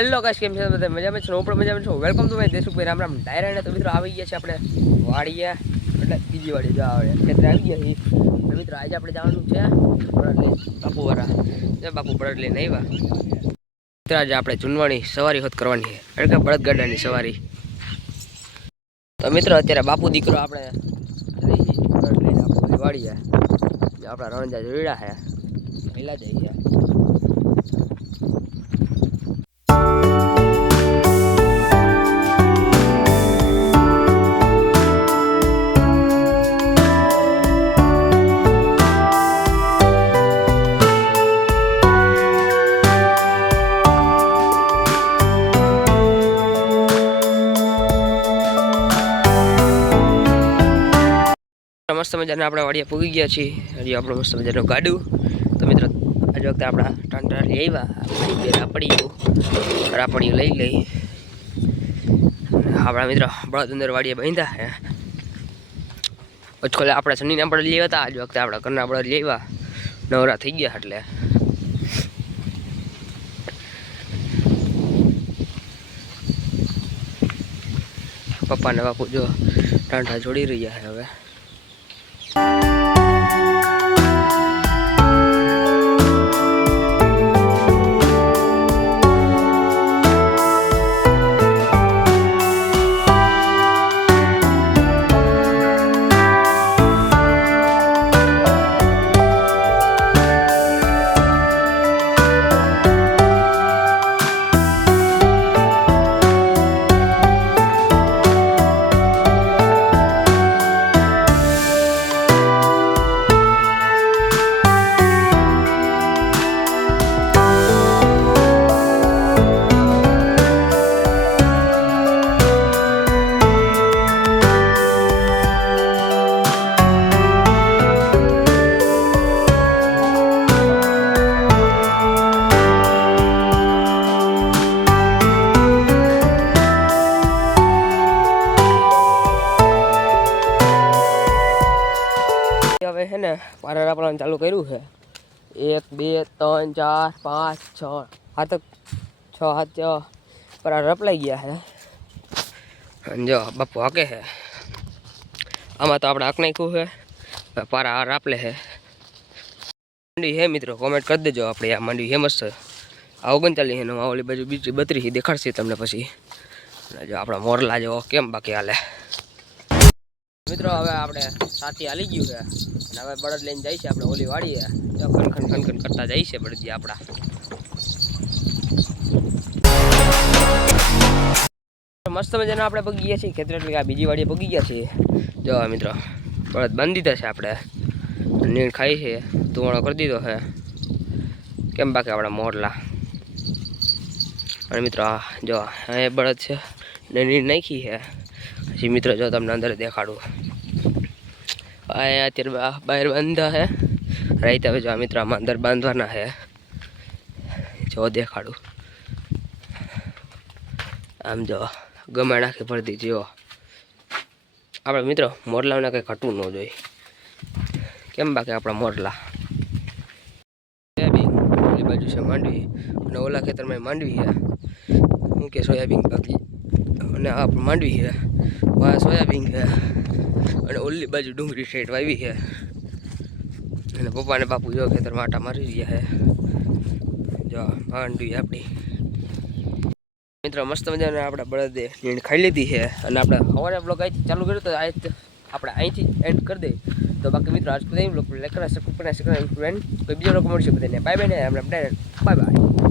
Hello guys, કેમ છે બધા? મજામાં છો? હું પણ મજામાં છું. Welcome to my Deshubhai Ram Ram ડાયરા. તો મિત્રો આવી ગયા છે આપણે વાડીએ, એટલે બીજી વાડી જવા આવે ખેતરે આવી ગયા છીએ. તો મિત્રો આજે આપણે જવાનું છે બળદ લઈ બાપુ વાળા બાપુ બળદ લઈને આવ્યા. મિત્રો આજે આપણે જૂનવાણી સવારી હોત કરવાની છે, એટલે કે બળદગાડાની સવારી. તો મિત્રો અત્યારે બાપુ દીકરો આપણે બળદ લઈને આપણે વાડીએ આપણા રણજા જોડ્યા છે, પહેલા જઈએ. મસ્ત મજાના આપણે વાડીએ પૂગી ગયા છીએ. હજી આપણું મસ્ત મજાનું ગાડું. તો મિત્રો આજ વખતે આપણા ટાંટારી આવ્યા રાપડીઓ લઈ લઈ આપણા મિત્રો બળદ અંદર વાડીએ બાંધ્યા છે. ઓછખોલે આપણે શનિના બળદ લેવા હતા, આજ વખતે આપણા ઘરના બળદ લેવા નવરા થઈ ગયા. એટલે પપ્પા ને બાપુ જો ટાંટા જોડી રહ્યા છે. હવે હવે છે ને પારા રાપવાનું ચાલુ કર્યું છે. 1 2 3 4 5 6 7 પારા રપલાઈ ગયા છે. જો બાપુ હાકે છે. આમાં તો આપણે હાક નાખ્યું છે, પારા રાપલે છે. માંડવી હે મિત્રો, કોમેન્ટ કરી દેજો. આપણે આ માંડવી હે મસ્ત. આ 39 એનો ઓલી બાજુ બીજી 32 દેખાડશે તમને પછી. જો આપણા મોરલા જેવો કેમ બાકી હાલે મિત્રો. હવે આપણે સાથી હાલી ગયું છે અને હવે બળદ લઈને જાય છે આપણે ઓલી વાડીએ. જો ખનખન કરતા જાય છે બળદજી આપણા. મસ્ત મજાના આપણે પગી ગયા છીએ ખેતર, એટલે આ બીજી વાડીએ પગી ગયા છીએ. જો મિત્રો બળદ બાંધી દીધા છે આપણે, નીણ ખાઈ છે, ધુવાણો કરી દીધો છે. કેમ બાકી આપણા મોરલા. અને મિત્રો જો અહીંયા બળદ છે ને નીણ નાખી છે. પછી મિત્રો જો તમને અંદર દેખાડું, અહીંયા અત્યારે બહાર બાંધા છે રાઈત. હવે જો મિત્રો આમાં અંદર બાંધવાના છે. જો દેખાડું, આમ જો ગમે નાખી ભરતી. જો આપણે મિત્રો મોરલાઓને કંઈ ઘટવું ન જોઈએ. કેમ બાકી આપણા મોરલા. સોયાબીન ઓલી બાજુ છે માંડવી, અને ઓલા ખેતરમાં માંડવી છે. શું કે સોયાબીન બાકી, અને આ માંડવી છે, સોયાબીન છે, અને ઓલી બાજુ ડુંગળી સાઈડ વાવી છે. અને પપ્પા ને બાપુ જો ખેતરમાં આટા મારી રહ્યા છે. જો માંડવી આપણી મિત્રો મસ્ત મજાને આપણે બળદે નીણ ખાઈ લીધી છે. અને આપણે સવારે બ્લોગ અહીંથી ચાલુ કર્યું તો આપણે અહીંથી એન્ડ કરી દઈએ. તો બાકી મિત્રો આજ બધા બ્લોગ લાઈક કરા, સબસ્ક્રાઇબ કરા, કોઈ બીજો બ્લોગ મળશે બધાને. બાય બાય ને આપણે બાય બાય.